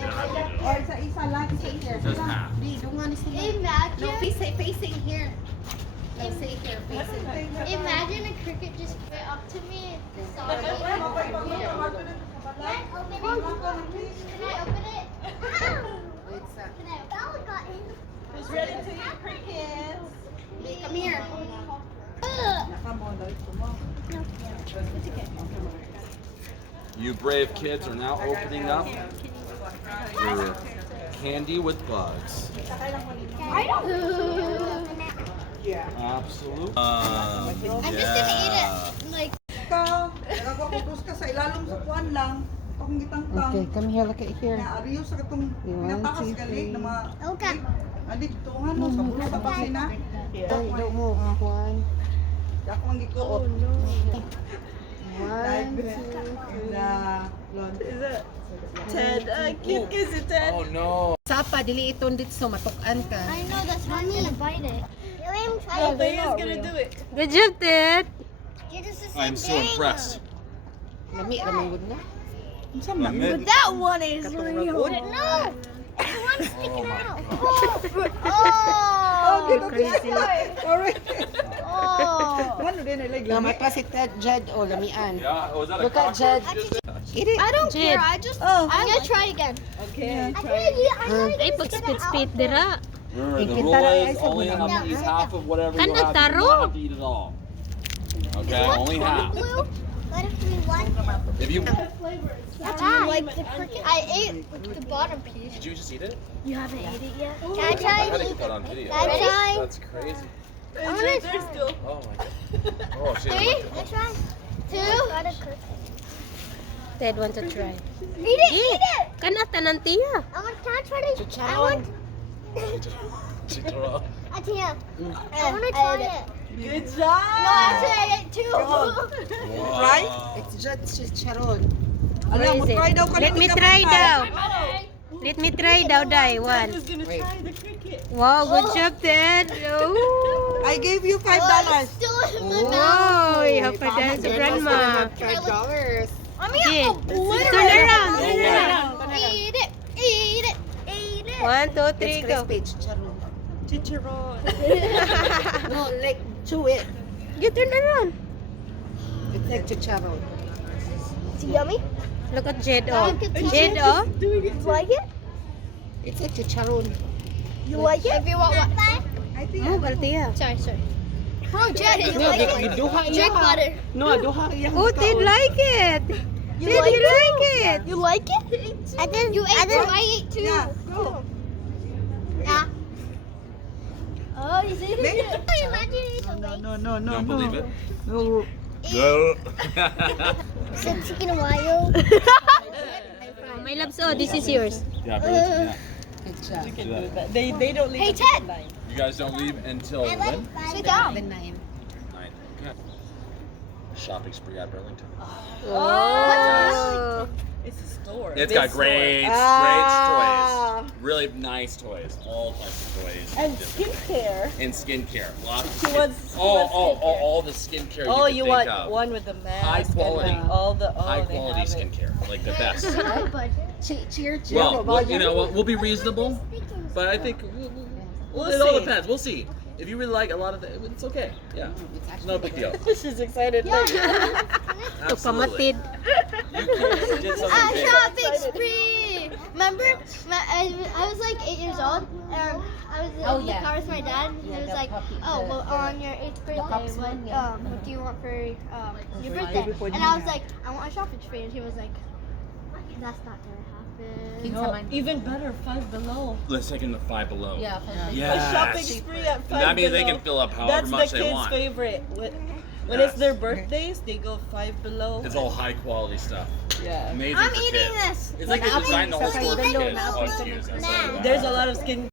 Or isa lang, isa. Just half. Imagine. No, facing here. No, say here, facing. Imagine a cricket just went up to me and saw me. Can I open it? Can I open it? It's Can I open it? Who's ready to eat crickets? come here. You brave kids are now opening up your candy with bugs. I don't open it. Absolutely. I'm just gonna eat it. Like, Ikaw, nagkakakutos ka sa ilalong sa kuwan lang. Pangitang-tang. Okay, come here, look at here. Na ariyo sa katong pinatakas galing na mga... okay. Adik, tungan mo, sa bulo sa pasina. Don't move. One, Ako ang gikuot. one, Ted, cute kasi Ted. Oh no. Sapa, dili iton dito so matukan ka. I know that's why I'm gonna bite it. Let him try No, it. Thea's gonna do it. Good job, Ted. You're just the same I'm so thing. impressed. Lami, ramang good na. Amid. That one is real. No! It's the one sticking out. Oh! Crazy. Alright. Oh! Ano din ay Lamat pa si Ted, Jed, o lamian. Yeah, was that a Look at Jed. Eat it. I don't Jed. care. I just. Oh. I'm gonna try again. Okay, I know Ay, pag-spit-spit dira. Remember, the Thinking rule tara is ay sa only bulang. have to eat half of whatever you Kana have. You taro. don't have to eat it all. Okay, only half. Blue. What if we want? If you Do you like the cricket? I ate the bottom piece. did you just eat it? You haven't ate it yet? Can I I try? gotta get that on video. Can I try? That's crazy. I'm gonna try. Oh my god. Oh shit. Three. I try. Two. Ted want to try. Eat it. Eat it. Kana tanan tiya. I want. Can I try to? I want. Atia. I want to try it. Good job! No, actually I ate two. Right? It's just charon. Alam mo, is it? try daw ka Let me try daw. Let me try daw, Dai. One. Wait. Wow, good job, Ted. Oh. I gave you $5. Still in my mouth. Oh, you have a dance, grandma. $5. Mommy, Okay. I'm obliterated. Turn around, turn around. Eat it. Eat it. Eat it. 1, 2, 3, It's go. crispy, charon. Chicharon. No, like, chew it. You turn around. It's like chicharon. It's yummy. Look at Jed, oh. Jed, oh. You like it? It's like chicharon. You like it? If you want one. I think Oh, baltiya. Sorry. Bro, Jed, you like it? Drink water. No, duha iya. Oh, Ted like it. You Ted, like you it? like it. You like it? I did. You ate two. I ate two. Yeah, go. Yeah. Oh, you see? Make- Imagine it's a lake. No. Don't believe it. No. No. It's a chicken wild. Oh, my loves, oh, this is yours. Yeah, really, yeah. Good job. Do that. They don't leave. Hey, Ted. You guys don't leave until I when? like sit down. The 9. 9. Okay. Shopping spree at Burlington. Oh. It's a store. It's got great Ah. toys. Really nice toys. All types of toys. And different things. skincare. And skincare. Lots of He skin- wants- he oh, wants oh, skincare. all the skincare Oh, you you can want think of. one with the mask. High quality. And, all the High they quality have it. skincare. Like the best. Cheer. Well, you know, we'll be reasonable, but I think We'll it all see. depends. We'll see. If you really like a lot of it, it's okay. Yeah, it's no big deal. She's excited. Absolutely. Pamatid. You kids did something big. Shopping spree. Remember, I was like 8 years old, and I was in the car with my dad. And he was like, "Oh, well, on your 8th birthday, what do you want for your birthday?" And I was like, "I want a shopping spree." And he was like, "That's not gonna happen." No, even better, Five Below. Let's take them to Five Below. Yeah, A Yes. shopping spree at $5. And that means they can fill up however That's much the they kids' want. favorite. When Yes. it's their birthdays, they go Five Below. It's all high quality stuff. Yeah. Amazing I'm for eating kids. this. It's like they designed the whole store for kids. Now. Oh, it's huge. That's Now. so There's a lot of skin